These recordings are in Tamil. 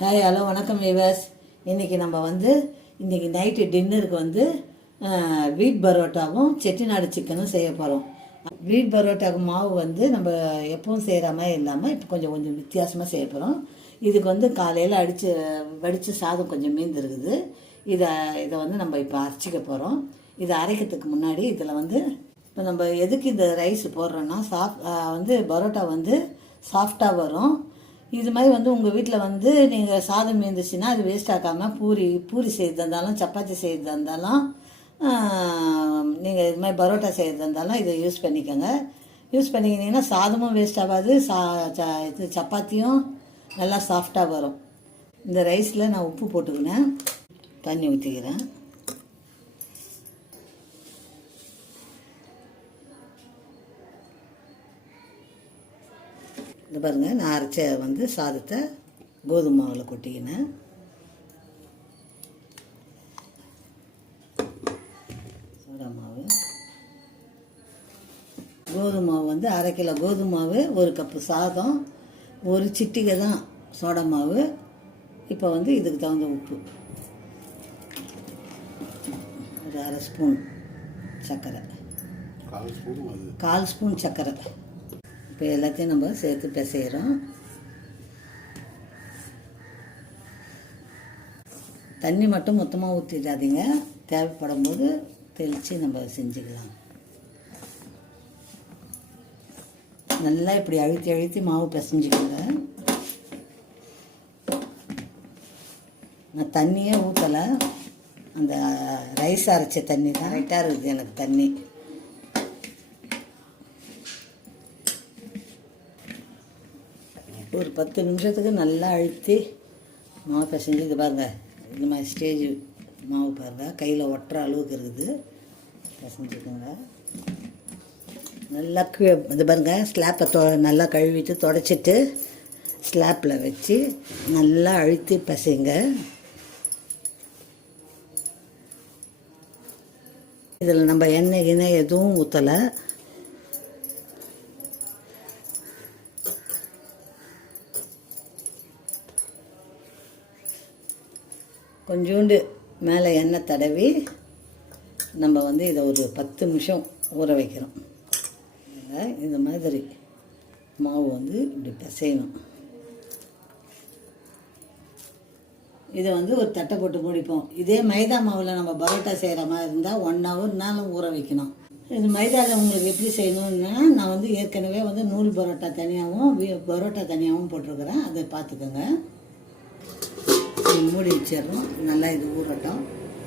ஹாய் ஹலோ வணக்கம் விவாஸ் இன்றைக்கி நம்ம வந்து இன்றைக்கி நைட்டு டின்னருக்கு வந்து வீட் பரோட்டாவும் செட்டிநாடு சிக்கனும் செய்ய போகிறோம் வீட் பரோட்டாவுக்கு மாவு வந்து நம்ம எப்பவும் செய்கிற மாதிரி இல்லாமல் இப்போ கொஞ்சம் கொஞ்சம் வித்தியாசமாக செய்ய போகிறோம் இதுக்கு வந்து காலையில் அடித்து வடித்து சாதம் கொஞ்சம் மீந்துருக்குது. இதை இதை வந்து நம்ம இப்போ அரைச்சிக்க போகிறோம் இதை அரைக்கிறதுக்கு முன்னாடி இதில் வந்து இப்போ நம்ம எதுக்கு இந்த ரைஸ் போடுறோன்னா சாஃப்ட் வந்து பரோட்டா வந்து சாஃப்டாக வரும். இது மாதிரி வந்து உங்கள் வீட்டில் வந்து நீங்கள் சாதம் மீந்துச்சுன்னா அது வேஸ்ட் ஆக்காமல் பூரி பூரி செய்கிறதா இருந்தாலும் சப்பாத்தி செய்கிறதா இருந்தாலும் நீங்கள் இது மாதிரி பரோட்டா செய்கிறதா இருந்தாலும் இதை யூஸ் பண்ணிக்கோங்க. யூஸ் பண்ணிக்கினீங்கன்னா சாதமும் வேஸ்ட் ஆகாது சா இது சப்பாத்தியும் நல்லா சாஃப்டாக வரும். இந்த ரைஸில் நான் உப்பு போட்டுக்கினேன். தண்ணி ஊற்றிக்கிறேன் இது பாருங்க நான் அரைச்ச வந்து சாதத்தை கோதுமை மாவில் கொட்டிக்கினேன். சோடா மாவு. கோதுமை மாவு வந்து அரை கிலோ கோதுமை மாவு ஒரு கப்பு சாதம் ஒரு சிட்டிகை தான் சோடா மாவு. இப்போ வந்து இதுக்கு தகுந்த உப்பு. ஒரு அரை ஸ்பூன் சர்க்கரை கால் ஸ்பூன் சர்க்கரை இப்போ எல்லாத்தையும் நம்ம சேர்த்து பிசைகிறோம் தண்ணி மட்டும் மொத்தமாக ஊற்றிடாதீங்க தேவைப்படும் போது தெளித்து நம்ம செஞ்சுக்கலாம். நல்லா இப்படி அழுத்தி அழுத்தி மாவு பிசைஞ்சிக்கோங்க. நான் தண்ணியே ஊற்றலை அந்த ரைஸ் அரைச்ச தண்ணி தான். கரெக்டாக இருக்குது எனக்கு தண்ணி. ஒரு பத்து நிமிஷத்துக்கு நல்லா அழுத்தி மாவு பிசைஞ்சு இது பாருங்கள் இந்த மாதிரி ஸ்டேஜ் மாவு பாருங்கள் கையில் ஒட்டுற அளவுக்கு இருக்குது. பிசைஞ்சுக்கோங்க நல்லா கீ இது பாருங்கள் ஸ்லாப்பை தொ நல்லா கழுவிட்டு தொடச்சிட்டு ஸ்லாப்பில் வச்சு நல்லா அழுத்தி பசைங்க. இதில் நம்ம எண்ணெய் கிண்ணெய் எதுவும் ஊற்றலை கொஞ்சோண்டு மேலே எண்ணெய் தடவி நம்ம வந்து இதை ஒரு பத்து நிமிஷம் ஊற வைக்கிறோம். இந்த மாதிரி மாவு வந்து இப்படி பிசையணும். இதை வந்து ஒரு தட்டை போட்டு முடிப்போம். இதே மைதா மாவில் நம்ம பரோட்டா செய்கிற மாதிரி இருந்தால் ஒன் ஹவர்னாலும் ஊற வைக்கணும். இது மைதாவில் உங்களுக்கு எப்படி செய்யணும்னா நான் வந்து ஏற்கனவே வந்து நூல் பரோட்டா தனியாகவும் பரோட்டா தனியாகவும் போட்டிருக்கிறேன். அதை பார்த்துக்கோங்க. மூடி வச்சிடுறோம். நல்லா இது ஊறட்டும்.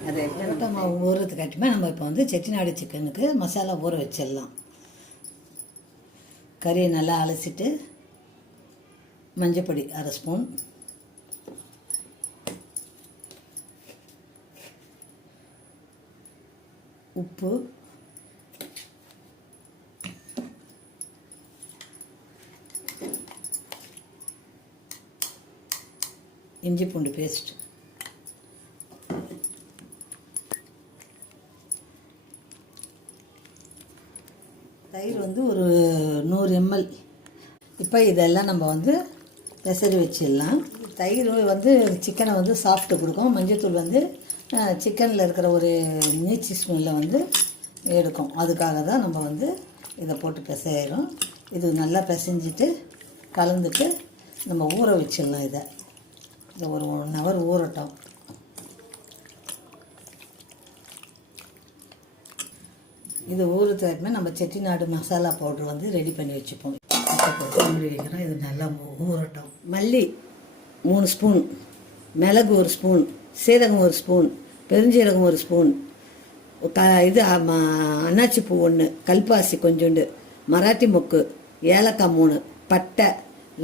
அதை பரோட்டா மாவு ஊறுறதுக்காட்டியுமே நம்ம இப்போ வந்து செட்டிநாடு சிக்கனுக்கு மசாலா ஊற வச்சிடலாம். கறியை நல்லா அலசிட்டு மஞ்சப்பொடி அரை ஸ்பூன். உப்பு. இஞ்சி பூண்டு பேஸ்ட் தயிர் வந்து ஒரு நூறு எம்எல் இப்போ இதெல்லாம் நம்ம வந்து பெசரி வச்சிடலாம். தயிர் வந்து சிக்கனை வந்து சாஃப்ட்டு கொடுக்கும். மஞ்சத்தூள் வந்து சிக்கனில் இருக்கிற ஒரு நீச்சி ஸ்மெல்லை வந்து எடுக்கும். அதுக்காக தான் நம்ம வந்து இதை போட்டு பிசையிறோம். இது நல்லா பிசைஞ்சிட்டு கலந்துட்டு நம்ம ஊற வச்சிடலாம் இதை. இந்த ஒரு ஒன் ஹவர் ஊறட்டும். இது ஊறுத்தருமே நம்ம செட்டிநாடு மசாலா பவுடர் வந்து ரெடி பண்ணி வச்சுப்போம். வைக்கிறோம். இது நல்லா ஊறட்டும். மல்லி மூணு ஸ்பூன் மிளகு ஒரு ஸ்பூன் சீரகம் ஒரு ஸ்பூன் பெருஞ்சீரகம் ஒரு ஸ்பூன் க இது அன்னாச்சி பூ ஒன்று கல்பாசி கொஞ்சோண்டு மராட்டி மொக்கு ஏலக்காய் மூணு பட்டை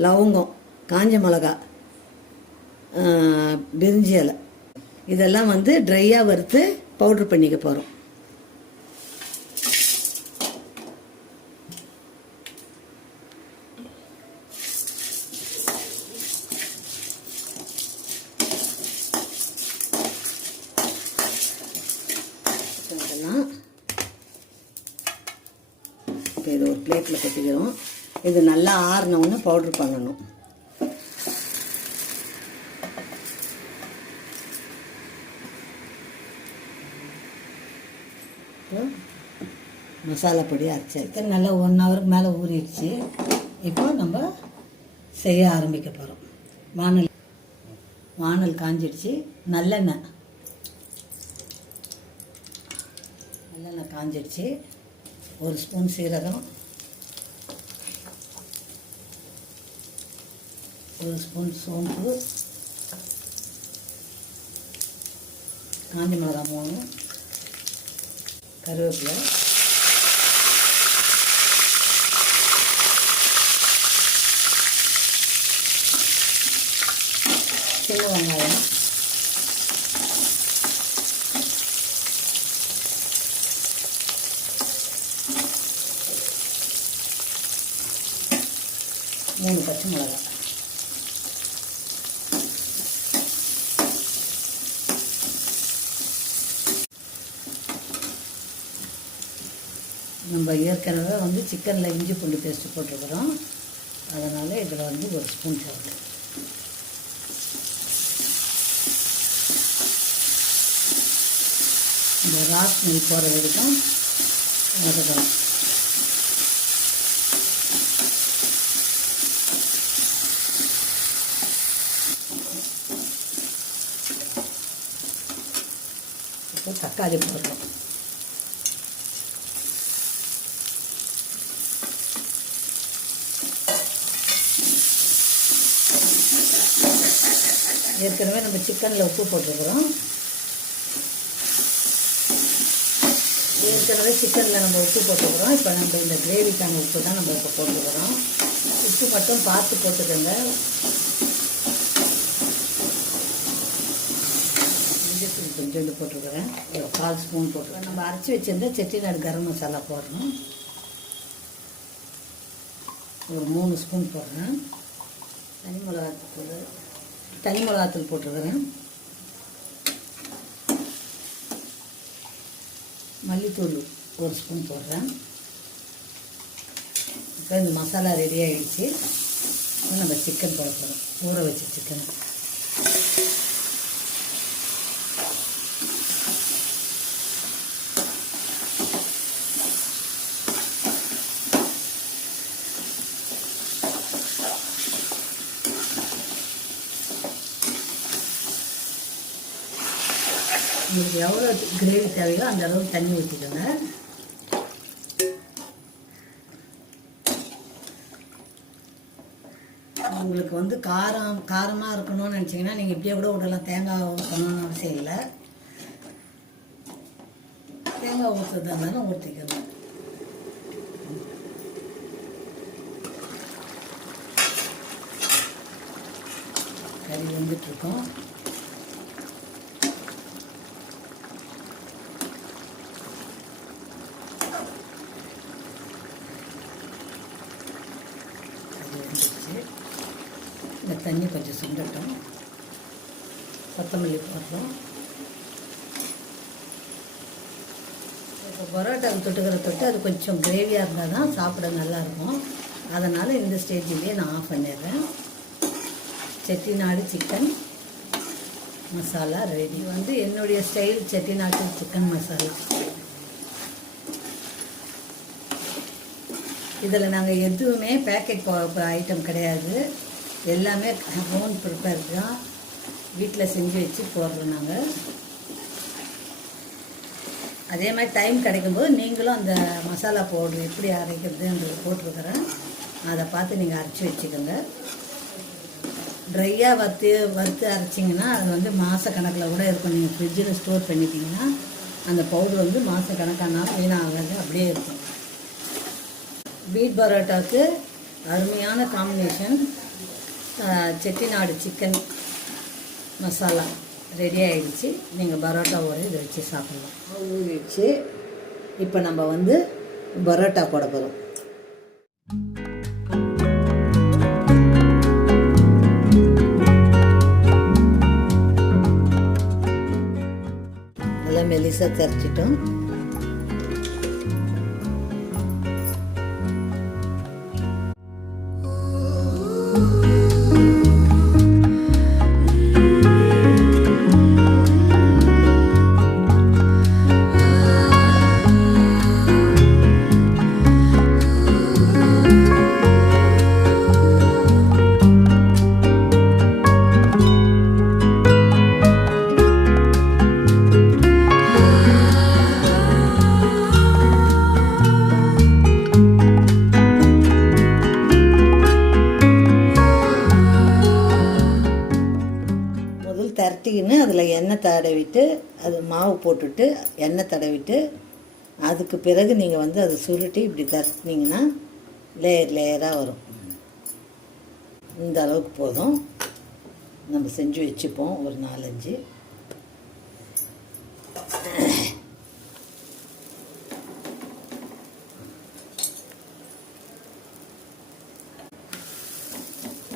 லவங்கம் காஞ்ச மிளகா பிரிஞ்சி இலை. இதெல்லாம் வந்து ட்ரையாக வறுத்து பவுட்ரு பண்ணிக்க போகிறோம் இப்போ இது ஒரு பிளேட்டில் கொட்டிக்கிறோம். இது நல்லா ஆறினவுன்னு பவுட்ரு பண்ணணும் இப்போ மசாலா பொடி அரைச்சி சிக்கன் நல்லா ஒன் ஹவருக்கு மேலே ஊறிடுச்சு. இப்போ நம்ம செய்ய ஆரம்பிக்க போகிறோம் வானல் வானல் காஞ்சிடுச்சு. நல்லெண்ணெய். நல்லெண்ணெய் காஞ்சிடுச்சு. ஒரு ஸ்பூன் சீரகம். ஒரு ஸ்பூன் சோம்பு. காஞ்சி மிளகா மூணு. கருவேப்பிலை. சின்ன வெங்காயம். மூணு பச்சை மிளகாய். நம்ம ஏற்கனவே வந்து சிக்கனில் இஞ்சி பூண்டு பேஸ்ட்டு போட்டுருக்குறோம். அதனால் இதில் வந்து ஒரு ஸ்பூன் போடுறோம் இந்த ராஸ் நெல் போகிற வரைக்கும் வதக்கலாம் இப்போ தக்காளி போடுறோம். ஏற்கனவே நம்ம சிக்கனில் உப்பு போட்டிருக்கிறோம். ஏற்கனவே சிக்கனில் நம்ம உப்பு போட்டுக்கிறோம். இப்போ நம்ம இந்த கிரேவிக்கான உப்பு தான் நம்ம இப்போ போட்டுக்கிறோம். உப்பு மட்டும் பார்த்து போட்டுக்கோங்க. மஞ்சத்தூள் கொஞ்சோண்டு போட்டுருக்குறேன் ஒரு கால் ஸ்பூன் போட்டுருக்கேன் நம்ம அரைச்சி வச்சிருந்தா செட்டிநாடு கரம் மசாலா போடணும். ஒரு மூணு ஸ்பூன் போடுறேன். தனி மிளகாத்தூள் தனி மிளகாத்தூள் போட்டுருக்குறேன் மல்லித்தூள் ஒரு ஸ்பூன் போடுறேன். இப்போ இந்த மசாலா ரெடி ஆகிடுச்சு நம்ம சிக்கன் போட போகிறோம் ஊற வச்ச சிக்கன் உங்களுக்கு எவ்வளோ கிரேவி தேவையோ அந்த அளவுக்கு தண்ணி ஊற்றிக்கோங்க உங்களுக்கு வந்து காரம் காரமாக இருக்கணும்னு நினச்சிங்கன்னா நீங்கள் இப்படியே கூட விடலாம் தேங்காய் ஊற்றணும்னு அவசியம் இல்லை. தேங்காய் ஊற்றுறதா இருந்தாலும் ஊற்றிக்கணும் கறி வந்துட்டுருக்கோம் அது வந்துடுச்சு இந்த தண்ணி கொஞ்சம் சுண்டட்டும் கொத்தமல்லி போடுறோம் இப்போ பரோட்டாவுக்கு தொட்டுக்கிற தொட்டு அது கொஞ்சம் கிரேவியாக இருந்தால் தான் சாப்பிட நல்லாயிருக்கும். அதனால் இந்த ஸ்டேஜிலே நான் ஆஃப் பண்ணிடுறேன். செட்டிநாடு சிக்கன் மசாலா ரெடி வந்து என்னுடைய ஸ்டைல் செட்டிநாட்டு சிக்கன் மசாலா. இதில் நாங்கள் எதுவுமே பேக்கெட் ஐட்டம் கிடையாது. எல்லாமே ஹோம் ப்ரிப்பேர் தான். வீட்டில் செஞ்சு வச்சு போடுறோம் நாங்கள் அதே மாதிரி டைம் கிடைக்கும்போது நீங்களும் அந்த மசாலா பவுடர் எப்படி அரைக்கிறதுன்றது போட்டிருக்கிறேன். அதை பார்த்து நீங்கள் அரைச்சி வச்சுக்கோங்க. ட்ரையாக வறுத்து வறுத்து அரைச்சிங்கன்னா அது வந்து மாத கணக்கில் கூட இருக்கும். நீங்கள் ஃப்ரிட்ஜில் ஸ்டோர் பண்ணிட்டீங்கன்னா அந்த பவுடர் வந்து மாத கணக்கானாலும் வீணாகாது அப்படியே இருக்கும். பீட் பரோட்டாவுக்கு அருமையான combination Chettinad chicken masala. Ready ஆகிடுச்சு நீங்கள் பரோட்டாவோட இதை வச்சு சாப்பிட்லாம். ஊறிடுச்சு இப்போ நம்ம வந்து பரோட்டா போட போகிறோம் நல்லா மெலிசாக தரைச்சிட்டோம் போட்டுட்டு எண்ணெய் தடவிட்டு அதுக்கு பிறகு நீங்கள் வந்து அதை சுருட்டி இப்படி தட்டினீங்கன்னா லேயர் லேயராக வரும். இந்த அளவுக்கு போதும். நம்ம செஞ்சு வச்சுப்போம் ஒரு நாலஞ்சு.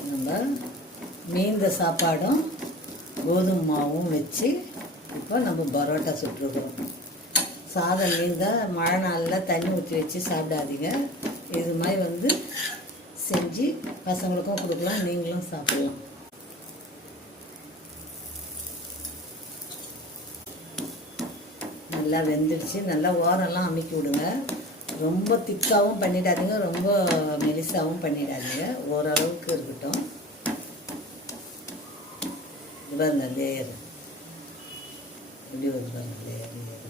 நம்ம மீந்த சாப்பாடும் கோதுமை மாவும் வச்சு இப்போ நம்ம பரோட்டா சுட்டுருக்குறோம் சாதம் இருந்தால் மழை நாளில் தண்ணி ஊற்றி வச்சு சாப்பிடாதீங்க. இது மாதிரி வந்து செஞ்சு பசங்களுக்கும் கொடுக்கலாம் நீங்களும் சாப்பிடலாம். நல்லா வெந்துடுச்சு நல்லா ஓரெல்லாம் அமுக்கி விடுங்க. ரொம்ப திக்காகவும் பண்ணிடாதீங்க ரொம்ப மெலிசாவும் பண்ணிடாதீங்க. ஓரளவுக்கு இருக்கட்டும். இது பாருங்க லேயர் இப்படி வருது பாருங்க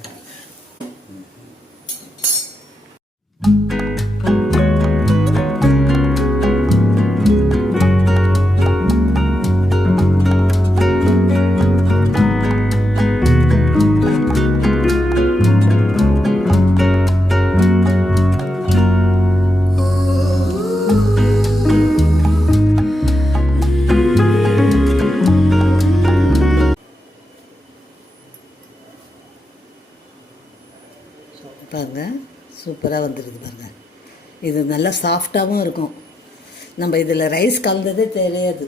சூப்பராக வந்துருக்கு பாருங்க. இது நல்லா சாஃப்டாகவும் இருக்கும். நம்ம இதில் ரைஸ் கலந்ததே தெரியாது.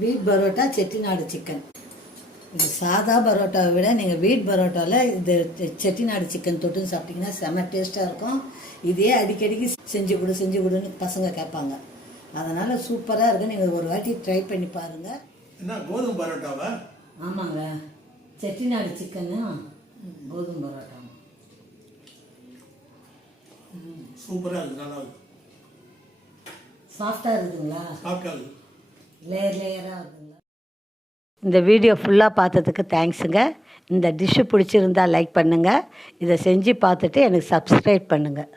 வீட் பரோட்டா செட்டிநாடு சிக்கன். இது சாதா பரோட்டாவை விட நீங்கள் வீட் பரோட்டாவில் இது செட்டிநாடு சிக்கன் தொட்டு சாப்பிட்டிங்கன்னா செம டேஸ்ட்டாக இருக்கும். இதே அடிக்கடிக்கு செஞ்சு கொடு செஞ்சு கொடுன்னு பசங்க கேட்பாங்க. அதனால் சூப்பராக இருக்கும் நீங்கள் ஒரு வாட்டி ட்ரை பண்ணி பாருங்கள் என்ன கோதுமை பரோட்டாவா? ஆமாங்க. செட்டிநாடு சிக்கனும் கோதுமை பரோட்டாவும் சூப்பராக இருக்குது நல்லா இருக்கு. சாஃப்டாக இருக்குதுங்களா? இருக்கு. லேயர் லேயராக இருக்குங்களா இந்த வீடியோ ஃபுல்லாக பார்த்ததுக்கு தேங்க்ஸுங்க இந்த டிஷ்ஷு பிடிச்சிருந்தா லைக் பண்ணுங்கள் இதை செஞ்சு பார்த்துட்டு எனக்கு சப்ஸ்கிரைப் பண்ணுங்கள்